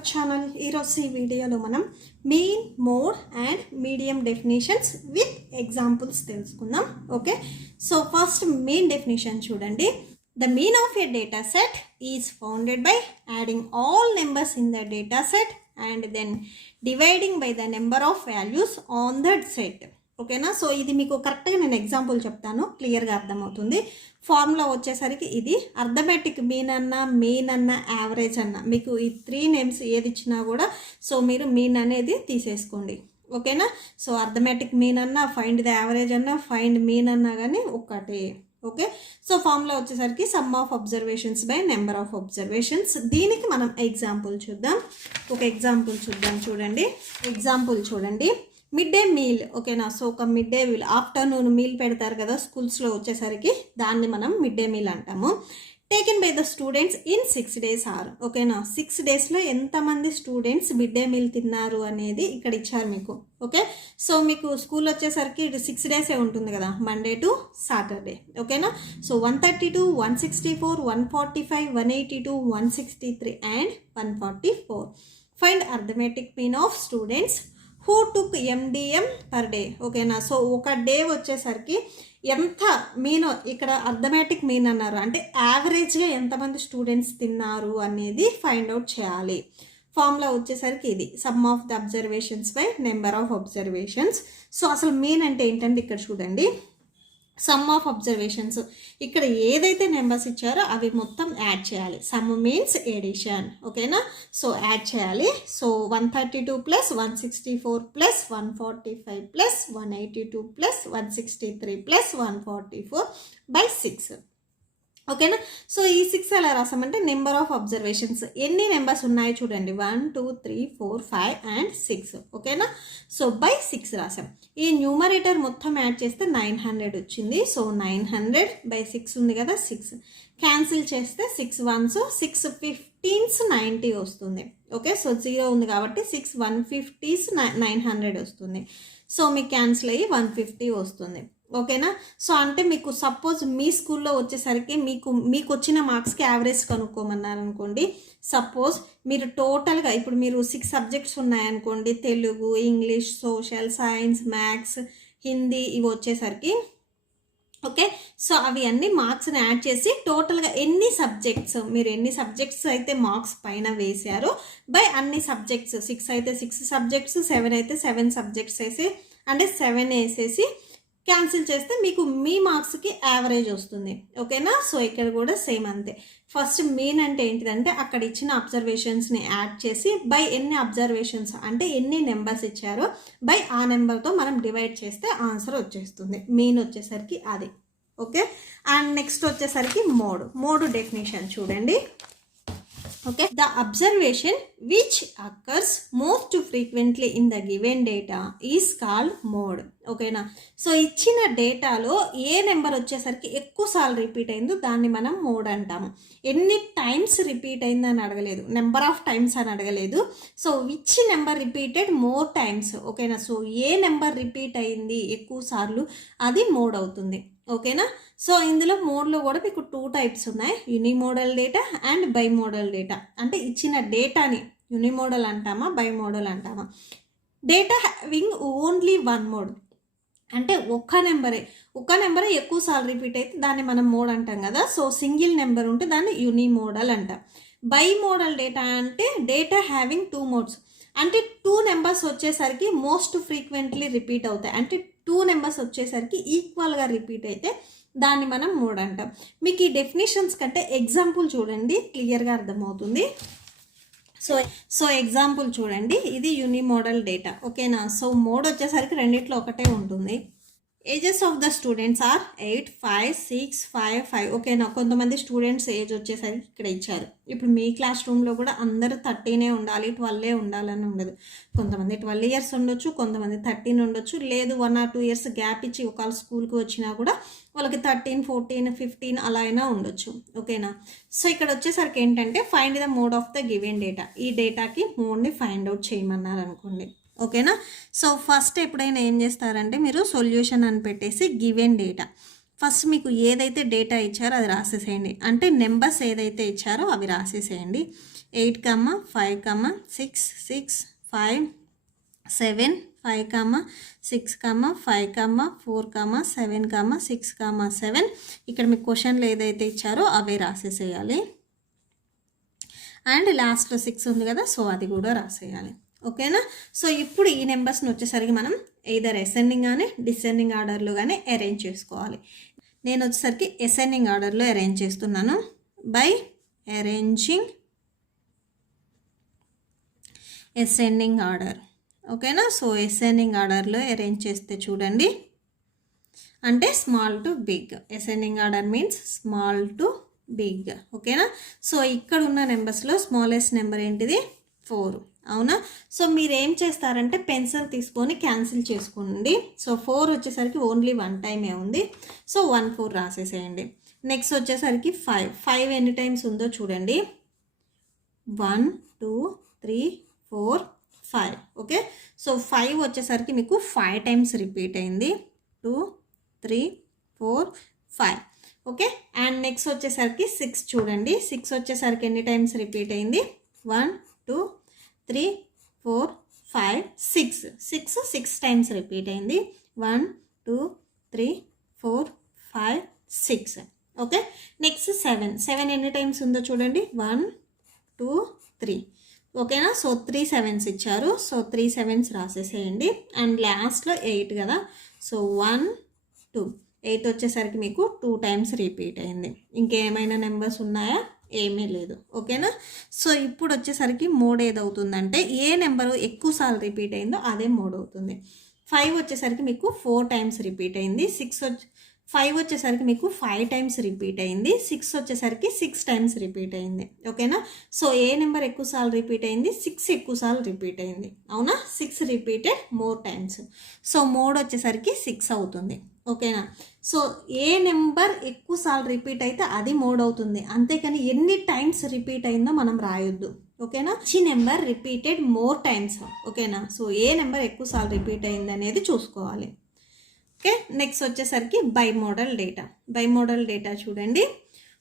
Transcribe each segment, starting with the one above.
Our channel. ఈరోజు ఈ వీడియోలో మనం mean, mode and median definitions with examples తెలుసుకుందాం. Okay, so first mean definition చూడండి. The mean of a data set is founded by adding all numbers in the data set and then dividing by the number of values on that set. ఓకేనా, so ఇది మీకు కరెక్ట్గా నేను example చెప్తాను, క్లియర్గా అర్థమవుతుంది. Formula వచ్చేసరికి ఇది అర్థమెటిక్ మీన్ అన్న, మీన్ అన్న, యావరేజ్ అన్న, మీకు ఈ 3 నేమ్స్ ఏది ఇచ్చినా కూడా సో మీరు మీన్ అనేది తీసేసుకోండి. ఓకేనా, సో అర్థమెటిక్ మీన్ అన్న, ఫైండ్ ద యావరేజ్ అన్న, ఫైండ్ మీన్ అన్నా కానీ ఒక్కటే. ఓకే, సో ఫార్ములా వచ్చేసరికి some of observations by number of observations. దీనికి మనం ఎగ్జాంపుల్ చూద్దాం. ఒక ఎగ్జాంపుల్ చూద్దాం. చూడండి, ఎగ్జాంపుల్ చూడండి. Mid day meal. ఓకేనా, సో ఒక mid day meal, afternoon meal పెడతారు కదా స్కూల్స్లో వచ్చేసరికి, దాన్ని మనం మిడ్ డే మీల్ అంటాము. Taken by the students in 6 days are. ఓకేనా, 6 daysలో ఎంతమంది స్టూడెంట్స్ మిడ్ డే మీల్ తిన్నారు అనేది ఇక్కడ ఇచ్చారు మీకు. ఓకే, సో మీకు స్కూల్ వచ్చేసరికి 6 days ఉంటుంది కదా, మండే టు సాటర్డే. ఓకేనా, so 132, 164, 145, 182, 163 and 144. Find arithmetic mean of students who took MDM per day. ఓకేనా, సో ఒక డే వచ్చేసరికి ఎంత మీన్, ఇక్కడ అర్థమెటిక్ మీన్ అన్నారు అంటే యావరేజ్గా ఎంతమంది స్టూడెంట్స్ తిన్నారు అనేది ఫైండ్ అవుట్ చేయాలి. ఫార్ములా వచ్చేసరికి ఇది some of the observations by number of observations. So అసలు మీన్ అంటే ఏంటంటే ఇక్కడ చూడండి, సమ్ ఆఫ్ అబ్జర్వేషన్స్, ఇక్కడ ఏదైతే నెంబర్స్ ఇచ్చారో అవి మొత్తం యాడ్ చేయాలి. Sum means addition. ఓకేనా, సో యాడ్ చేయాలి. So 132 plus 164 plus 145 plus 182 plus 163 plus 144 by 6. ఓకేనా, సో ఈ 6 ఎలా రాసామంటే నెంబర్ ఆఫ్ అబ్జర్వేషన్స్, ఎన్ని నెంబర్స్ ఉన్నాయో చూడండి, 1 2 3 4 5 అండ్ 6. ఓకేనా, సో బై 6 రాసాం. ఈ న్యూమరేటర్ మొత్తం యాడ్ చేస్తే 900 వచ్చింది. సో 900 బై 6 ఉంది కదా, 6 క్యాన్సిల్ చేస్తే 6 1s 6 15s 90 వస్తుంది. ఓకే, సో 0 ఉంది కాబట్టి 6 150s 900 వస్తుంది. సో మీకు క్యాన్సిల్ అయ్యి 150 వస్తుంది. ఓకేనా, సో అంటే మీకు సపోజ్ మీ స్కూల్లో వచ్చేసరికి మీకు వచ్చిన మార్క్స్కి యావరేజ్ కనుక్కోమన్నారనుకోండి. సపోజ్ మీరు టోటల్గా ఇప్పుడు మీరు 6 సబ్జెక్ట్స్ ఉన్నాయనుకోండి, Telugu, English, social, science, maths, Hindi, ఇవి వచ్చేసరికి ఓకే, సో అవి అన్ని మార్క్స్ని యాడ్ చేసి టోటల్గా ఎన్ని సబ్జెక్ట్స్ అయితే మార్క్స్ పైన వేశారో బై అన్ని సబ్జెక్ట్స్, 6 అయితే 6 సబ్జెక్ట్స్, 7 అయితే 7 సబ్జెక్ట్స్ వేసి అంటే 7 వేసేసి క్యాన్సిల్ చేస్తే మీకు మీ మార్క్స్కి యావరేజ్ వస్తుంది. ఓకేనా, సో ఇక్కడ కూడా సేమ్ అంతే. ఫస్ట్ మీన్ అంటే ఏంటిదంటే అక్కడ ఇచ్చిన అబ్జర్వేషన్స్ని యాడ్ చేసి బై ఎన్ని అబ్జర్వేషన్స్ అంటే ఎన్ని నెంబర్స్ ఇచ్చారో బై ఆ నెంబర్తో మనం డివైడ్ చేస్తే ఆన్సర్ వచ్చేస్తుంది. మీన్ వచ్చేసరికి అది. ఓకే, అండ్ నెక్స్ట్ వచ్చేసరికి మోడ్ డెఫినేషన్ చూడండి. Okay, the observation which occurs most frequently in the given data is called mode. ఓకేనా, సో ఇచ్చిన డేటాలో ఏ నెంబర్ వచ్చేసరికి ఎక్కువసార్లు రిపీట్ అయిందో దాన్ని మనం మోడ్ అంటాము. ఎన్ని టైమ్స్ రిపీట్ అయిందని అడగలేదు, నెంబర్ ఆఫ్ టైమ్స్ అని అడగలేదు. So which number repeated more times. ఓకేనా, సో ఏ నెంబర్ రిపీట్ అయింది ఎక్కువ సార్లు అది మోడ్ అవుతుంది. ఓకేనా, సో ఇందులో మోడ్లో కూడా మీకు 2 types ఉన్నాయి, యూనిమోడల్ డేటా అండ్ బైమోడల్ డేటా. అంటే ఇచ్చిన డేటాని యూనిమోడల్ అంటామా, బైమోడల్ అంటామా. డేటా హ్యావింగ్ ఓన్లీ 1 mode అంటే ఒక్క నెంబరే ఎక్కువసార్లు రిపీట్ అయితే దాన్ని మనం మోడ్ అంటాం కదా. సో సింగిల్ నెంబర్ ఉంటే దాన్ని యూనిమోడల్ అంటాం. బైమోడల్ డేటా అంటే డేటా హ్యావింగ్ 2 modes అంటే 2 నెంబర్స్ వచ్చేసరికి మోస్ట్ ఫ్రీక్వెంట్లీ రిపీట్ అవుతాయి. అంటే 2 నెంబర్స్ వచ్చేసరికి ఈక్వల్గా రిపీట్ అయితే దాన్ని మనం మోడ్ అంటాం. మీకు ఈ డెఫినేషన్స్ కంటే ఎగ్జాంపుల్ చూడండి, క్లియర్గా అర్థమవుతుంది. సో ఎగ్జాంపుల్ చూడండి, ఇది యూనిమోడల్ డేటా. ఓకేనా, సో మోడ్ వచ్చేసరికి రెండిట్లో ఒకటే ఉంటుంది. Ages of the students are 8, 5, 6, 5, 5. ఓకేనా, కొంతమంది స్టూడెంట్స్ ఏజ్ వచ్చేసరికి ఇక్కడ ఇచ్చారు. ఇప్పుడు మీ క్లాస్ రూమ్లో కూడా అందరూ 13 ఉండాలి, 12 ఉండాలని ఉండదు. కొంతమంది 12 years ఉండొచ్చు, కొంతమంది 13 ఉండొచ్చు, లేదు 1 or 2 years గ్యాప్ ఇచ్చి ఒకవేళ స్కూల్కి వచ్చినా కూడా వాళ్ళకి 13, 14, 15 అలా అయినా ఉండొచ్చు. ఓకేనా, సో ఇక్కడ వచ్చేసరికి ఏంటంటే find the mode of the given data. ఈ డేటాకి మోడ్ని ఫైండ్ అవుట్ చేయమన్నారు అనుకోండి. ఓకేనా, సో ఫస్ట్ ఎప్పుడైనా ఏం చేస్తారంటే మీరు సొల్యూషన్ అని పెట్టేసి గివెన్ డేటా ఫస్ట్ మీకు ఏదైతే డేటా ఇచ్చారో అది రాసేసేయండి. అంటే నెంబర్స్ ఏదైతే ఇచ్చారో అవి రాసేసేయండి. 8, 5, 6, 6, 5, 7, 5, 6, 5, 4, 7, 6, 7. ఇక్కడ మీకు క్వశ్చన్లు ఏదైతే ఇచ్చారో అవే రాసేసేయాలి. అండ్ లాస్ట్లో 6 ఉంది కదా, సో అది కూడా రాసేయాలి. ఓకేనా. సో ఇప్పుడు ఈ నెంబర్స్ని వచ్చేసరికి మనం ఎయిదర్ అసెండింగ్ కానీ డిసెండింగ్ ఆర్డర్లో కానీ అరేంజ్ చేసుకోవాలి. నేను వచ్చేసరికి అసెండింగ్ ఆర్డర్లో అరేంజ్ చేస్తున్నాను. By arranging ascending order. ఓకేనా. సో అసెండింగ్ ఆర్డర్లో అరేంజ్ చేస్తే చూడండి, అంటే small to big. Ascending order means small to big. ఓకేనా. సో ఇక్కడ ఉన్న నెంబర్స్లో స్మాలెస్ట్ నెంబర్ ఏంటిది? 4. అవునా. సో మీరు ఏం చేస్తారంటే పెన్సిల్ తీసుకొని క్యాన్సిల్ చేసుకోండి. సో 4 వచ్చేసరికి ఓన్లీ 1 టైమే ఉంది. సో 1, 4 రాసేసేయండి. నెక్స్ట్ వచ్చేసరికి 5 ఎన్ని టైమ్స్ ఉందో చూడండి. 1, 2, 3, 4, 5. ఓకే. సో 5 వచ్చేసరికి మీకు 5 టైమ్స్ రిపీట్ అయింది. 2, 3, 4, 5. ఓకే. అండ్ నెక్స్ట్ వచ్చేసరికి 6 చూడండి. 6 వచ్చేసరికి ఎన్ని టైమ్స్ రిపీట్ అయింది? 1, 2, 3, 4, 5, 6. 6 టైమ్స్ రిపీట్ అయింది. 1, 2, 3, 4, 5, 6. ఓకే. నెక్స్ట్ 7 ఎన్ని టైమ్స్ ఉందో చూడండి. 1, 2, 3. ఓకేనా. సో 3 7s ఇచ్చారు. So 3 7s రాసేసేయండి. అండ్ లాస్ట్లో 8 కదా. సో 1, 2. 8 వచ్చేసరికి మీకు 2 టైమ్స్ రిపీట్ అయింది. ఇంకేమైనా నెంబర్స్ ఉన్నాయా? ఏమీ లేదు. ఓకేనా. సో ఇప్పుడు వచ్చేసరికి మోడ్ ఏదవుతుందంటే ఏ నెంబరు ఎక్కువసార్లు రిపీట్ అయిందో అదే మోడ్ అవుతుంది. 5 వచ్చేసరికి మీకు 4 టైమ్స్ రిపీట్ అయింది. 5 వచ్చేసరికి మీకు 5 టైమ్స్ రిపీట్ అయింది. 6 వచ్చేసరికి 6 టైమ్స్ రిపీట్ అయింది. ఓకేనా. సో ఏ నెంబర్ ఎక్కువసార్లు రిపీట్ అయింది? 6 ఎక్కువసార్లు రిపీట్ అయింది. అవునా. 6 repeated more times. So mode వచ్చేసరికి 6 అవుతుంది. ఓకేనా. సో ఏ నెంబర్ ఎక్కువసార్లు రిపీట్ అయితే అది మోడ్ అవుతుంది. అంతేకాని ఎన్ని టైమ్స్ రిపీట్ అయిందో మనం రాయొద్దు. ఓకేనా. ఈ నెంబర్ రిపీటెడ్ మోర్ టైమ్స్. ఓకేనా. సో ఏ నెంబర్ ఎక్కువసార్లు రిపీట్ అయింది అనేది చూసుకోవాలి. ఓకే. నెక్స్ట్ వచ్చేసరికి bimodal data. Bimodal data చూడండి.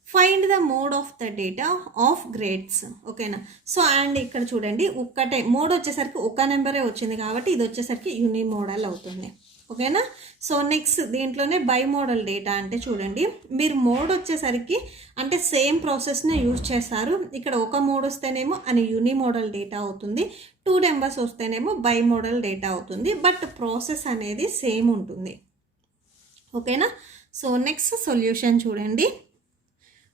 Find the mode of the data of grades. ఓకేనా. సో అండ్ ఇక్కడ చూడండి, ఒక్కటే మోడ్ వచ్చేసరికి ఒక నెంబరే వచ్చింది కాబట్టి ఇది వచ్చేసరికి యూని మోడల్ అవుతుంది. ఓకేనా. సో నెక్స్ట్ దీంట్లోనే బై మోడల్ డేటా అంటే చూడండి, మీరు మోడ్ వచ్చేసరికి అంటే సేమ్ ప్రాసెస్ని యూజ్ చేస్తారు. ఇక్కడ ఒక మోడ్ వస్తేనేమో అని యూని మోడల్ డేటా అవుతుంది. 2 నెంబర్స్ వస్తేనేమో బై మోడల్ డేటా అవుతుంది. బట్ ప్రాసెస్ అనేది సేమ్ ఉంటుంది. ఓకేనా. సో నెక్స్ట్ సొల్యూషన్ చూడండి.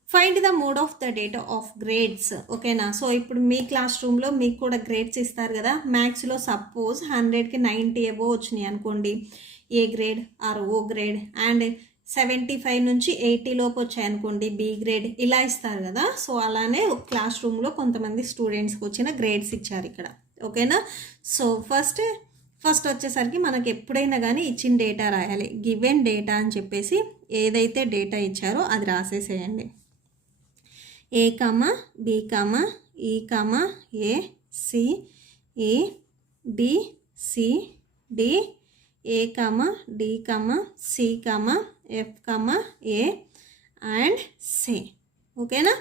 Find the mode of the data of grades. ఓకేనా. సో ఇప్పుడు మీ క్లాస్ రూమ్లో మీకు కూడా గ్రేడ్స్ ఇస్తారు కదా. మ్యాథ్స్లో సపోజ్ 100కి 90 అబోవ్ వచ్చినాయి అనుకోండి, A grade R O grade. And 75 నుంచి 80 లోపు వచ్చాయి అనుకోండి, బి గ్రేడ్. ఇలా ఇస్తారు కదా. సో అలానే క్లాస్ రూమ్లో కొంతమంది స్టూడెంట్స్కి వచ్చిన గ్రేడ్స్ ఇచ్చారు ఇక్కడ. ఓకేనా. సో ఫస్ట్ వచ్చేసరికి మనకి ఎప్పుడైనా కానీ ఇచ్చిన డేటా రాయాలి. గివెన్ డేటా అని చెప్పేసి ఏదైతే డేటా ఇచ్చారో అది రాసేసేయండి. A comma B comma E comma A C A B C D A comma D comma C comma F comma A and C. ఓకేనా.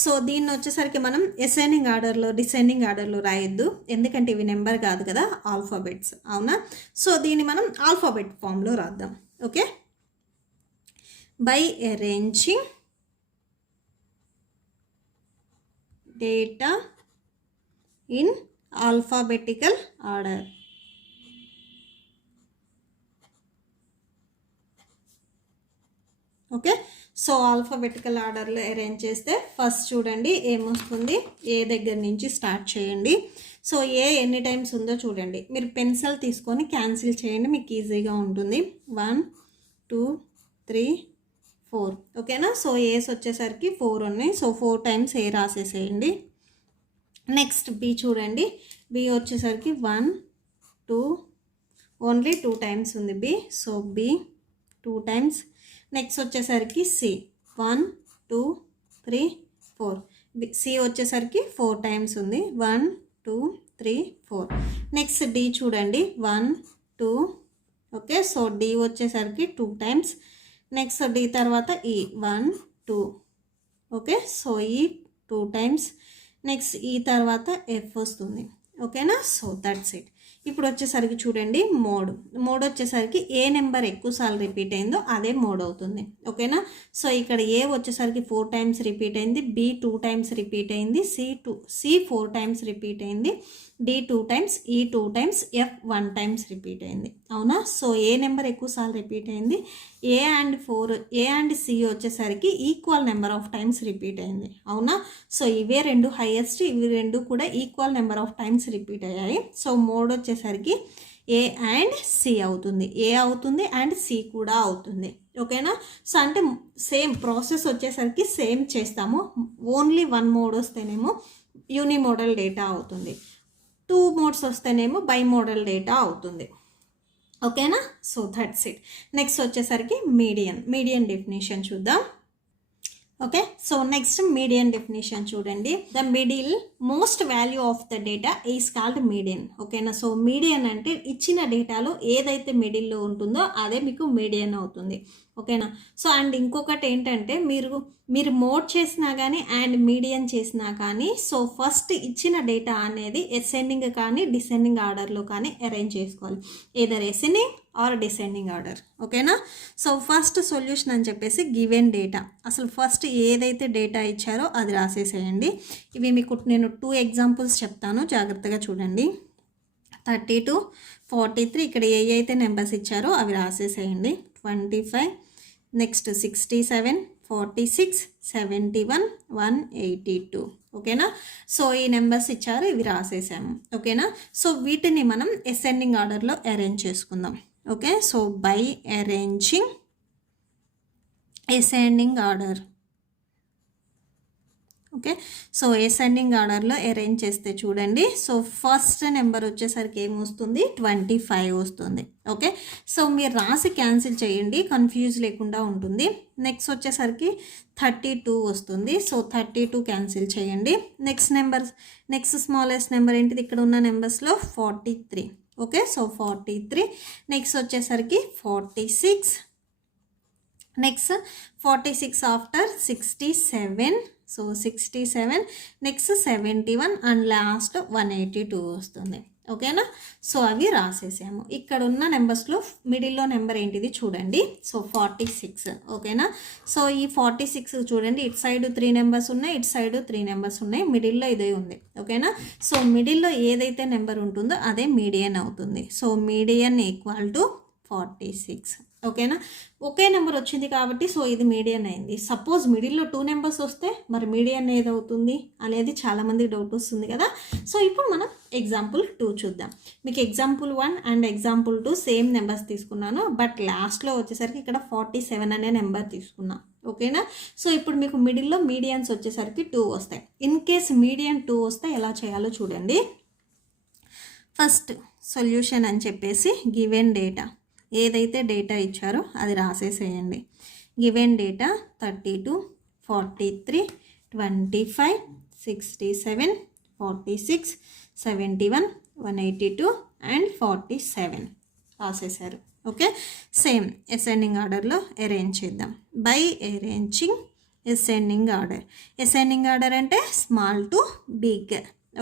సో దీన్ని వచ్చేసరికి మనం అసెండింగ్ ఆర్డర్లో డిసెండింగ్ ఆర్డర్లో రాయొద్దు, ఎందుకంటే ఇవి నెంబర్ కాదు కదా, ఆల్ఫాబెట్స్. అవునా. సో దీన్ని మనం ఆల్ఫాబెట్ ఫామ్లో రాద్దాం. Okay. By arranging data in alphabetical order. Okay. So alphabetical ఆర్డర్లో అరేంజ్ చేస్తే ఫస్ట్ చూడండి ఏమొస్తుంది. ఏ దగ్గర నుంచి స్టార్ట్ చేయండి. సో ఏ ఎన్ని టైమ్స్ ఉందో చూడండి. మీరు పెన్సిల్ తీసుకొని క్యాన్సిల్ చేయండి, మీకు ఈజీగా ఉంటుంది. 1, 2, 3, 4. ఓకేనా. సో ఏస్ వచ్చేసరికి 4 ఉన్నాయి. సో 4 టైమ్స్ ఏ రాసేసేయండి. నెక్స్ట్ బి చూడండి. బి వచ్చేసరికి 1, 2, ఓన్లీ 2 టైమ్స్ ఉంది B. So B 2 times. Next వచ్చేసరికి సి 1, 2, 3, 4. సి వచ్చేసరికి 4 టైమ్స్ ఉంది. 1, 2, 3, 4. నెక్స్ట్ డి చూడండి. 1, 2. ఓకే. సో డి వచ్చేసరికి 2 టైమ్స్. నెక్స్ట్ డి తర్వాత ఈ 1, 2. ఓకే. సో ఈ 2 టైమ్స్. నెక్స్ట్ ఈ తర్వాత ఎఫ్ వస్తుంది. ఓకేనా? So that's it. ఇప్పుడు వచ్చేసరికి చూడండి మోడ్ వచ్చేసరికి ఏ నెంబర్ ఎక్కువసార్లు రిపీట్ అయిందో అదే మోడ్ అవుతుంది. ఓకేనా? సో ఇక్కడ ఏ వచ్చేసరికి 4 టైమ్స్ రిపీట్ అయింది, బి 2 టైమ్స్ రిపీట్ అయింది, సి 4 టైమ్స్ రిపీట్ అయింది, డి 2 టైమ్స్, ఈ 2 టైమ్స్, ఎఫ్ 1 టైమ్స్ రిపీట్ అయింది. అవునా? సో ఏ నెంబర్ ఎక్కువసార్లు రిపీట్ అయింది? ఏ అండ్ సి వచ్చేసరికి equal number of times repeat అయింది. అవునా? సో ఇవే రెండు హైయెస్ట్, ఇవి రెండు కూడా equal number of times repeat అయ్యాయి. సో మోడ్ వచ్చేసరికి ఏ అండ్ సి అవుతుంది, ఏ అవుతుంది అండ్ సి కూడా అవుతుంది. ఓకేనా? సో అంటే సేమ్ ప్రాసెస్ వచ్చేసరికి సేమ్ చేస్తాము. ఓన్లీ 1 మోడ్ వస్తేనేమో యూనిమోడల్ డేటా అవుతుంది, 2 మోడ్స్ వస్తేనేమో బై మోడల్ డేటా అవుతుంది. ఓకేనా? So that's it. నెక్స్ట్ వచ్చేసరికి మీడియన్ డెఫినేషన్ చూద్దాం. Okay, so next median definition చూడండి. The middle most value of the data is called median. ఓకేనా? సో మీడియన్ అంటే ఇచ్చిన డేటాలో ఏదైతే మిడిల్లో ఉంటుందో అదే మీకు మీడియన్ అవుతుంది. ఓకేనా? సో అండ్ ఇంకొకటి ఏంటంటే మీరు మోడ్ చేసినా కానీ అండ్ మీడియన్ చేసినా కానీ సో ఫస్ట్ ఇచ్చిన డేటా అనేది అసెండింగ్ కానీ డిసెండింగ్ ఆర్డర్లో కానీ అరేంజ్ చేసుకోవాలి, either ascending are descending order. ఓకేనా? సో ఫస్ట్ సొల్యూషన్ అని చెప్పేసి గివెన్ డేటా, అసలు ఫస్ట్ ఏదైతే డేటా ఇచ్చారో అది రాసేసేయండి. ఇవి మీకు నేను 2 ఎగ్జాంపుల్స్ చెప్తాను, జాగ్రత్తగా చూడండి. 32, 43 ఇక్కడ ఏ అయితే నెంబర్స్ ఇచ్చారో అవి రాసేసేయండి. 25, నెక్స్ట్ 67, 46, 71, 182. ఓకేనా? సో ఈ నెంబర్స్ ఇచ్చారు, ఇవి రాసేసాము. ఓకేనా? సో వీటిని మనం అసెండింగ్ ఆర్డర్లో అరేంజ్ చేసుకుందాం. Okay, so by arranging ascending order. Okay, so ascending ఆర్డర్లో అరేంజ్ చేస్తే చూడండి. సో ఫస్ట్ నెంబర్ వచ్చేసరికి ఏమొస్తుంది? 25 వస్తుంది. ఓకే, సో మీరు రాసి క్యాన్సిల్ చేయండి, కన్ఫ్యూజ్ లేకుండా ఉంటుంది. నెక్స్ట్ వచ్చేసరికి 32 వస్తుంది. సో 32 క్యాన్సిల్ చేయండి. నెక్స్ట్ స్మాలెస్ట్ నెంబర్ ఏంటిది? ఇక్కడ ఉన్న నెంబర్స్లో 43. Okay, so 43. నెక్స్ట్ వచ్చేసరికి 46. Next 46 after 67. So 67, next 71 and last 182 వస్తుంది. ఓకేనా? సో అవి రాసేసాము. ఇక్కడ ఉన్న నెంబర్స్లో మిడిల్లో నెంబర్ ఏంటిది చూడండి. సో 46. ఓకేనా? సో ఈ 46 చూడండి, ఇటు సైడ్ 3 నెంబర్స్ ఉన్నాయి, ఇటు సైడ్ 3 నెంబర్స్ ఉన్నాయి, మిడిల్లో ఇదే ఉంది. ఓకేనా? సో మిడిల్లో ఏదైతే నెంబర్ ఉంటుందో అదే మీడియన్ అవుతుంది. So median equal to 46. ఓకేనా? ఒకే నెంబర్ వచ్చింది కాబట్టి సో ఇది మీడియన్ అయింది. సపోజ్ మిడిల్లో 2 నెంబర్స్ వస్తే మరి మీడియన్ ఏదవుతుంది అనేది చాలామంది డౌట్ వస్తుంది కదా. సో ఇప్పుడు మనం ఎగ్జాంపుల్ 2 చూద్దాం. మీకు example 1 and example 2 same numbers తీసుకున్నాను, బట్ లాస్ట్లో వచ్చేసరికి ఇక్కడ 47 అనే నెంబర్ తీసుకున్నాను. ఓకేనా? సో ఇప్పుడు మీకు మిడిల్లో మీడియన్స్ వచ్చేసరికి 2 వస్తాయి. ఇన్ కేస్ మీడియన్ 2 వస్తే ఎలా చేయాలో చూడండి. ఫస్ట్ సొల్యూషన్ అని చెప్పేసి గివెన్ డేటా, ఏదైతే డేటా ఇచ్చారో అది రాసేసేయండి. గివెన్ డేటా 32, 43, 25, 67, 46, 71, 182 అండ్ 47 రాసేసారు. ఓకే, సేమ్ అసెండింగ్ ఆర్డర్లో అరేంజ్ చేద్దాం. By arranging ascending order. Ascending order అంటే స్మాల్ టు బిగ్.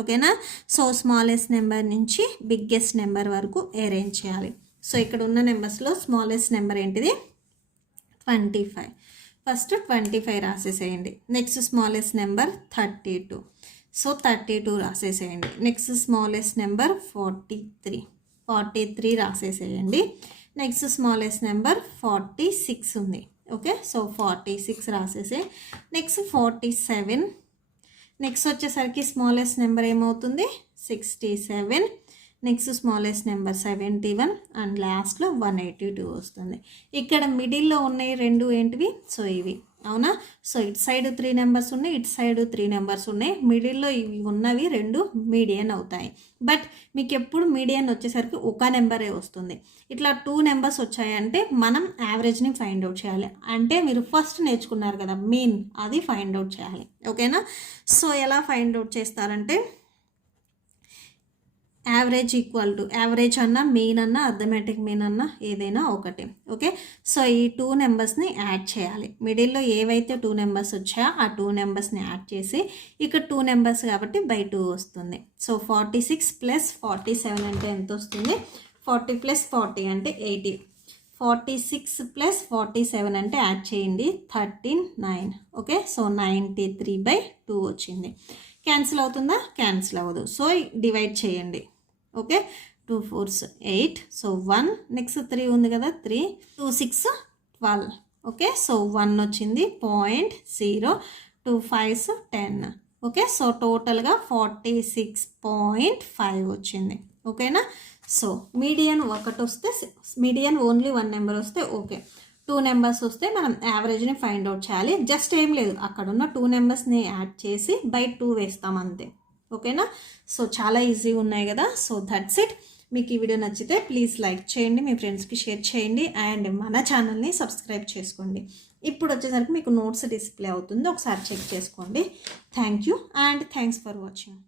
ఓకేనా? సో స్మాలెస్ట్ నెంబర్ నుంచి బిగ్గెస్ట్ నెంబర్ వరకు అరేంజ్ చేయాలి. సో ఇక్కడ ఉన్న నెంబర్స్లో స్మాలెస్ట్ నెంబర్ ఏంటిది? 25. ఫస్ట్ 25 రాసేసేయండి. Next smallest number 32. సో 32 రాసేసేయండి. నెక్స్ట్ స్మాలెస్ట్ నెంబర్ 43 రాసేసేయండి. నెక్స్ట్ స్మాలెస్ట్ నెంబర్ 46 ఉంది. Okay, so 46 రాసేసే. నెక్స్ట్ 47. నెక్స్ట్ వచ్చేసరికి స్మాలెస్ట్ నెంబర్ ఏమవుతుంది? 67. నెక్స్ట్ స్మాలెస్ట్ నెంబర్ 71 అండ్ లాస్ట్లో 182 వస్తుంది. ఇక్కడ మిడిల్లో ఉన్నాయి రెండు ఏంటివి? సో ఇవి. అవునా? సో ఇటు సైడ్ 3 నెంబర్స్ ఉన్నాయి, ఇటు సైడ్ 3 నెంబర్స్ ఉన్నాయి, మిడిల్లో ఇవి ఉన్నవి రెండు మీడియన్ అవుతాయి. బట్ మీకు ఎప్పుడు మీడియన్ వచ్చేసరికి ఒక నెంబరే వస్తుంది. ఇట్లా 2 నెంబర్స్ వచ్చాయంటే మనం యావరేజ్ని ఫైండ్ అవుట్ చేయాలి. అంటే మీరు ఫస్ట్ నేర్చుకున్నారు కదా మీన్, అది ఫైండ్ అవుట్ చేయాలి. ఓకేనా? సో ఎలా ఫైండ్ అవుట్ చేస్తారంటే యావరేజ్ ఈక్వల్ టు యావరేజ్ అన్నా మీన్ అన్నా అర్థమెటిక్ మీన్ అన్నా ఏదైనా ఒకటి. ఓకే, సో ఈ 2 నెంబర్స్ని యాడ్ చేయాలి. మిడిల్లో ఏవైతే 2 నెంబర్స్ వచ్చాయో ఆ 2 నెంబర్స్ని యాడ్ చేసి ఇక్కడ 2 నెంబర్స్ కాబట్టి బై 2 వస్తుంది. సో 46 ప్లస్ 47 అంటే ఎంత వస్తుంది? 40 ప్లస్ 40 అంటే 80. 46 ప్లస్ 47 అంటే యాడ్ చేయండి 39. ఓకే, సో 93/2 వచ్చింది. క్యాన్సిల్ అవుతుందా? క్యాన్సిల్ అవ్వదు. సో డివైడ్ చేయండి. Okay, 2 4s 8. సో 1 నెక్స్ట్ 3 ఉంది కదా, 3 2 6 12. ఓకే, సో 1 వచ్చింది 0.0, 2 5s 10. ఓకే, సో టోటల్గా 46.5 వచ్చింది. ఓకేనా? సో మీడియన్ ఒకటి వస్తే, మీడియన్ ఓన్లీ 1 నెంబర్ వస్తే ఓకే. 2 నెంబర్స్ వస్తే మనం యావరేజ్ని ఫైండ్ అవుట్ చేయాలి. జస్ట్ ఏం లేదు, అక్కడ ఉన్న 2 నెంబర్స్ని యాడ్ చేసి బై 2 వేస్తాం అంతే. ఓకేనా? సో చాలా ఈజీగా ఉన్నాయి కదా. So that's it. మీకు ఈ వీడియో నచ్చితే ప్లీజ్ లైక్ చేయండి, మీ ఫ్రెండ్స్కి షేర్ చేయండి, అండ్ మన ఛానల్ని సబ్స్క్రైబ్ చేసుకోండి. ఇప్పుడు వచ్చేసరికి మీకు నోట్స్ డిస్ప్లే అవుతుంది, ఒకసారి చెక్ చేసుకోండి. Thank you and thanks for watching.